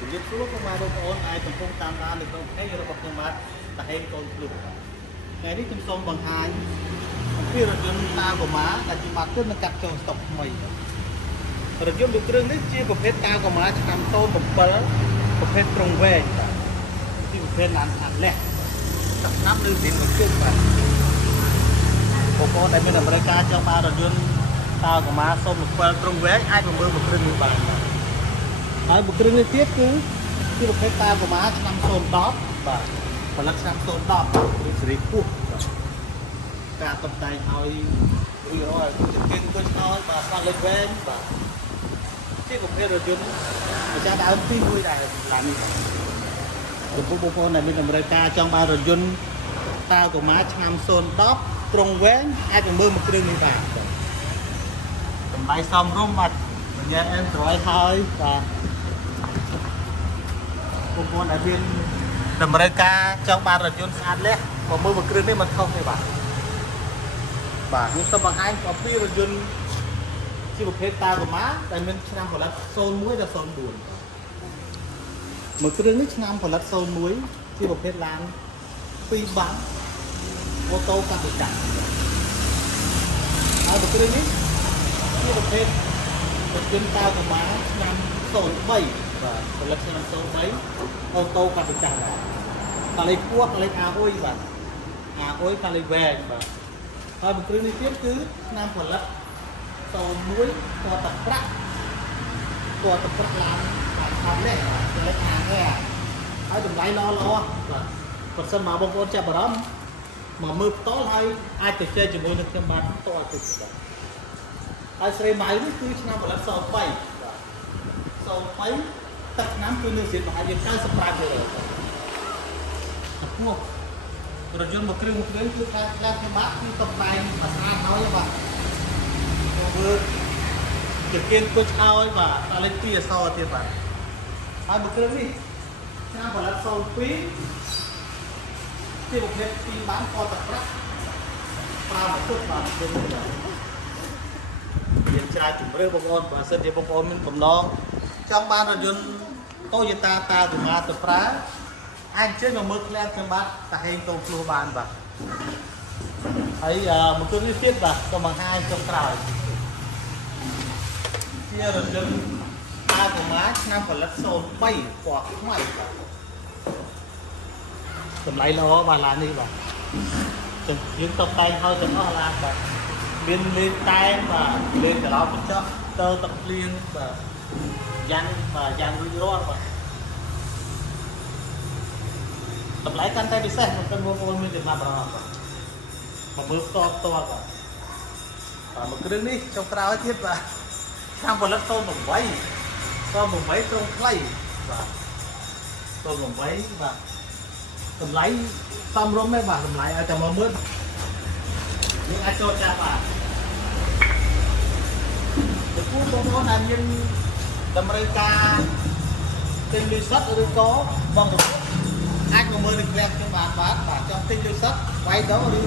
ជំរាបសួរពុកម៉ែបងប្អូនដែលកំពុងតាមដាននៅក្នុងเพจរបស់ខ្ញុំបាទតាហេងកូនភ្លុកថ្ងៃនេះខ្ញុំសូមបង្ហាញអំពីរថយន្តតាកូម៉ាដែលជាបាទទន់នឹងកាត់ចូលស្តុកថ្មីរថយន្តមួយគ្រឿងនេះជាប្រភេទតាកូម៉ាឆ្នាំ07ប្រភេទត្រង់វែងបាទជាប្រភេទឡានខាងលះទឹកឆ្នាំឬឌីនមួយជើងបាទបងប្អូនដែលមានតម្រូវការចង់បានរថយន្តតាកូម៉ា07ត្រង់វែងអាចមកមើលមួយគ្រឿងនេះបានហើយមួយគ្រឿងនេះទៀតគឺជាប្រភេទតាកូម៉ាឆ្នាំ010បាទផលិតឆ្នាំ010ឬសេរីពោះបាទការតុបតែងឲ្យរួចរាល់ជាគេអង្គុយឆ្នោតបាទស្អាតលេខវែងបាទជាប្រភេទរថយន្តម្ចាស់ដើមទីមួយដែរឡាននេះចំពោះបងប្អូនដែលមានតម្រូវការចង់បានរថយន្តតាកូម៉ាឆ្នាំ010ត្រង់វែងអាចមកមើលមួយគ្រឿងនេះបានតម្លៃសមរម្យបាទបញ្ញា Android ហើយបាទបងប្អូនដែលមានតម្រូវការចង់បានរថយន្តស្អាតលះមកមើលមួយគ្រឿងនេះមិនខុសទេបាទខ្ញុំសូមបង្ហាញអំពីរថយន្តជាប្រភេទតាកូម៉ាដែលមានឆ្នាំផលិត01ដល់04មួយគ្រឿងនេះឆ្នាំផលិត01ជាប្រភេទឡាន2បាំងអូតូកាត់ចាក់ហើយមួយគ្រឿងនេះជាប្រភេទរថយន្តតាកូម៉ាឆ្នាំ03បាទផលិតឆ្នាំ03អូតូកាត់ចាក់កាលេខគួរកាលេខអាអ៊ុយបាទអាអ៊ុយកាលេខវែងបាទហើយមួយគ្រឿងនេះទៀតគឺឆ្នាំផលិត01ពណ៌ទឹកប្រាក់ឡានខាងនេះកាលេខអានេះហើយតម្លៃល្អបាទបើសិនមកបងប្អូនចាប់អារម្មណ៍មកមើលផ្ទាល់ហើយអាចទៅជែកជាមួយនឹងខ្ញុំបានផ្ទាល់ទៅបាទហើយស្រីម៉ៅនេះគឺឆ្នាំផលិត03បាទ03ទឹកឆ្នាំគឺនៅស្រីប្រហែលជា95%បាទពោះរថយន្តមួយគ្រឿងគឺការឡើងខ្ញុំបាទគឺតុបតែងអាស្អាតហើយបាទមើលជាគៀនគួចឲ្យបាទដល់លេខ2អសទៀតបាទហើយមួយគ្រឿងនេះឆ្នាំផលិត02ជាប្រភេទ2បានពណ៌ទឹកប្រាក់ប្រើមកពុតបាទមានច្រើនជំរឿបងប្អូនបើសិនជាបងប្អូនមានបំណងចង់បានរថយន្ត Toyota Tacoma ទៅប្រើអាចជិះមកមើលក្លែងខ្ញុំបាទតាហេងកូនភ្លោះបានបាទហើយមួយគ្រឿងនេះទៀតបាទសូមបង្ហាញចុងក្រោយជារថយន្តតាកូម៉ាឆ្នាំផលិត03ពណ៌ខ្មៅបាទតម្លៃល្អបាទឡាននេះបាទយើងតុបតែងឲ្យទាំងអស់ឡានបាទមានលេខតែងបាទលេខត្រឡប់កញ្ចក់តើទឹកភ្លៀងបាទយ៉ាងរួចរាល់បាទតម្លៃកាន់តែពិសេសមិនទាំងបងប្អូនមានចំណាប់អារម្មណ៍បាទមកមើលផ្ទាល់បាទមួយគ្រឿងនេះចុងក្រោយទៀតបាទឆ្នាំផលិត08ត្រង់ខ្លីបាទ08បាទតម្លៃសមរម្យទេបាទតម្លៃឲ្យតែមកមើលយើងអាចចូលចាប់បាទចំពោះបងប្អូនដែលមានតម្រូវការទិញលុយសុទ្ធឬក៏បងប្អូនអាចមកមើលនៅក្លែបខ្ញុំបានបាទចង់ទិញលុយសុទ្ធវាយដោឬ